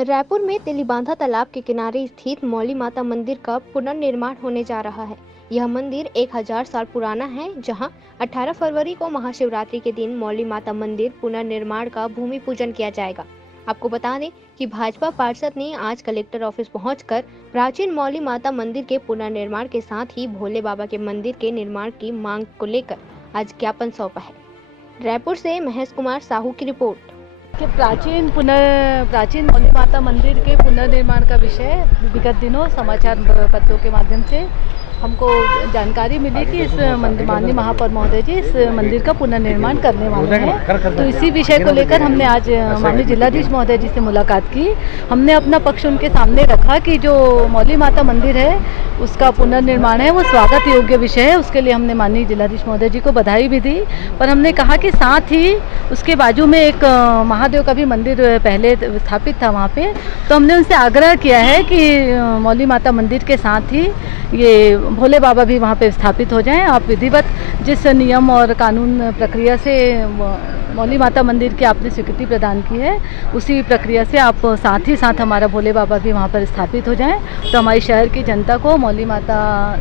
रायपुर में तेलीबांधा तालाब के किनारे स्थित मौली माता मंदिर का पुनर्निर्माण होने जा रहा है। यह मंदिर 1000 साल पुराना है, जहां 18 फरवरी को महाशिवरात्रि के दिन मौली माता मंदिर पुनर्निर्माण का भूमि पूजन किया जाएगा। आपको बता दें कि भाजपा पार्षद ने आज कलेक्टर ऑफिस पहुंचकर प्राचीन मौली माता मंदिर के पुनर्निर्माण के साथ ही भोले बाबा के मंदिर के निर्माण की मांग को लेकर आज ज्ञापन सौंपा है। रायपुर से महेश कुमार साहू की रिपोर्ट। कि प्राचीन मौली माता मंदिर के पुनर्निर्माण का विषय विगत दिनों समाचार पत्रों के माध्यम से हमको जानकारी मिली कि इस माननीय महापौर महोदय जी इस मंदिर का पुनर्निर्माण करने वाले हैं। तो इसी विषय को लेकर हमने आज माननीय जिलाधीश महोदय जी से मुलाकात की। हमने अपना पक्ष उनके सामने रखा कि जो मौली माता मंदिर है उसका पुनर्निर्माण है वो स्वागत योग्य विषय है। उसके लिए हमने माननीय जिलाधीश महोदय जी को बधाई भी दी, पर हमने कहा कि साथ ही उसके बाजू में एक महादेव का भी मंदिर पहले स्थापित था वहाँ पे। तो हमने उनसे आग्रह किया है कि मौली माता मंदिर के साथ ही ये भोले बाबा भी वहाँ पे स्थापित हो जाएं। आप विधिवत जिस नियम और कानून प्रक्रिया से मौली माता मंदिर की आपने स्वीकृति प्रदान की है, उसी प्रक्रिया से आप साथ ही साथ हमारा भोले बाबा भी वहाँ पर स्थापित हो जाएं। तो हमारी शहर की जनता को मौली माता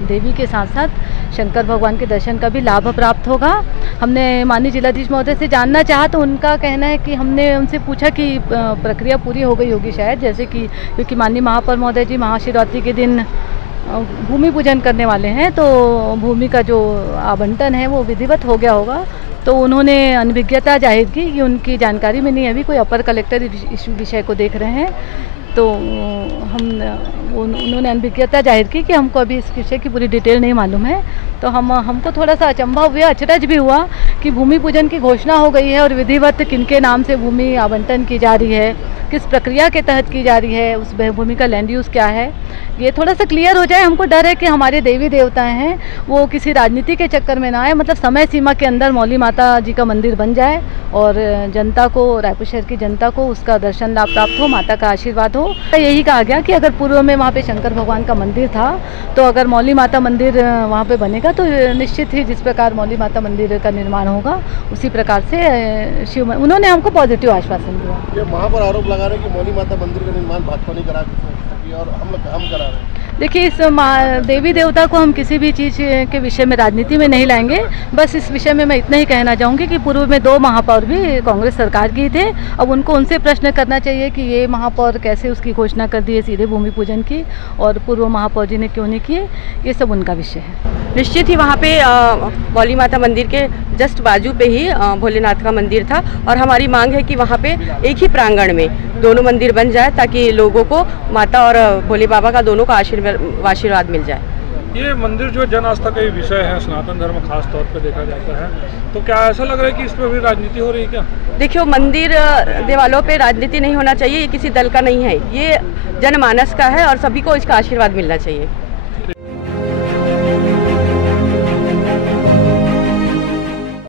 देवी के साथ साथ शंकर भगवान के दर्शन का भी लाभ प्राप्त होगा। हमने माननीय जिलाधीश महोदय से जानना चाहा तो उनका कहना है कि हमने उनसे पूछा कि प्रक्रिया पूरी हो गई होगी शायद, जैसे कि क्योंकि माननीय महापौर महोदय जी महाशिवरात्रि के दिन भूमि पूजन करने वाले हैं, तो भूमि का जो आवंटन है वो विधिवत हो गया होगा। तो उन्होंने अनभिज्ञता जाहिर की कि उनकी जानकारी में नहीं, अभी कोई अपर कलेक्टर इस विषय को देख रहे हैं। तो उन्होंने अनभिज्ञता जाहिर की कि हमको अभी इस विषय की पूरी डिटेल नहीं मालूम है। तो हमको थोड़ा सा अचंभा हुआ, अचरज भी हुआ कि भूमि पूजन की घोषणा हो गई है और विधिवत किनके नाम से भूमि आवंटन की जा रही है, किस प्रक्रिया के तहत की जा रही है, उस भूमि का लैंड यूज़ क्या है, ये थोड़ा सा क्लियर हो जाए। हमको डर है कि हमारे देवी देवता हैं वो किसी राजनीति के चक्कर में ना आए, मतलब समय सीमा के अंदर मौली माता जी का मंदिर बन जाए और जनता को, रायपुर शहर की जनता को उसका दर्शन लाभ प्राप्त हो, माता का आशीर्वाद हो। यही कहा गया कि अगर पूर्व में वहाँ पे शंकर भगवान का मंदिर था, तो अगर मौली माता मंदिर वहाँ पे बनेगा तो निश्चित ही जिस प्रकार मौली माता मंदिर का निर्माण होगा उसी प्रकार से उन्होंने हमको पॉजिटिव आश्वासन दिया। ये महापौर आरोप लगा रहे हैं कि मौली माता मंदिर का निर्माण भाजपा नहीं करा और हम करा रहे हैं। देखिए, इस देवी देवता को हम किसी भी चीज़ के विषय में राजनीति में नहीं लाएंगे। बस इस विषय में मैं इतना ही कहना चाहूँगी कि पूर्व में 2 महापौर भी कांग्रेस सरकार की थे। अब उनको उनसे प्रश्न करना चाहिए कि ये महापौर कैसे उसकी घोषणा कर दी है सीधे भूमि पूजन की, और पूर्व महापौर जी ने क्यों नहीं किए, ये सब उनका विषय है। निश्चित ही वहाँ पे मौली माता मंदिर के जस्ट बाजू पे ही भोलेनाथ का मंदिर था और हमारी मांग है कि वहाँ पे एक ही प्रांगण में दोनों मंदिर बन जाए ताकि लोगों को माता और भोले बाबा का दोनों का आशीर्वाद मिल जाए। ये मंदिर जो जन आस्था का विषय है, सनातन धर्म खास तौर पे देखा जाता है, तो क्या ऐसा लग रहा है कि इस पर भी राजनीति हो रही है क्या? देखियो, मंदिर देवालों पे राजनीति नहीं होना चाहिए, ये किसी दल का नहीं है, ये जनमानस का है और सभी को इसका आशीर्वाद मिलना चाहिए।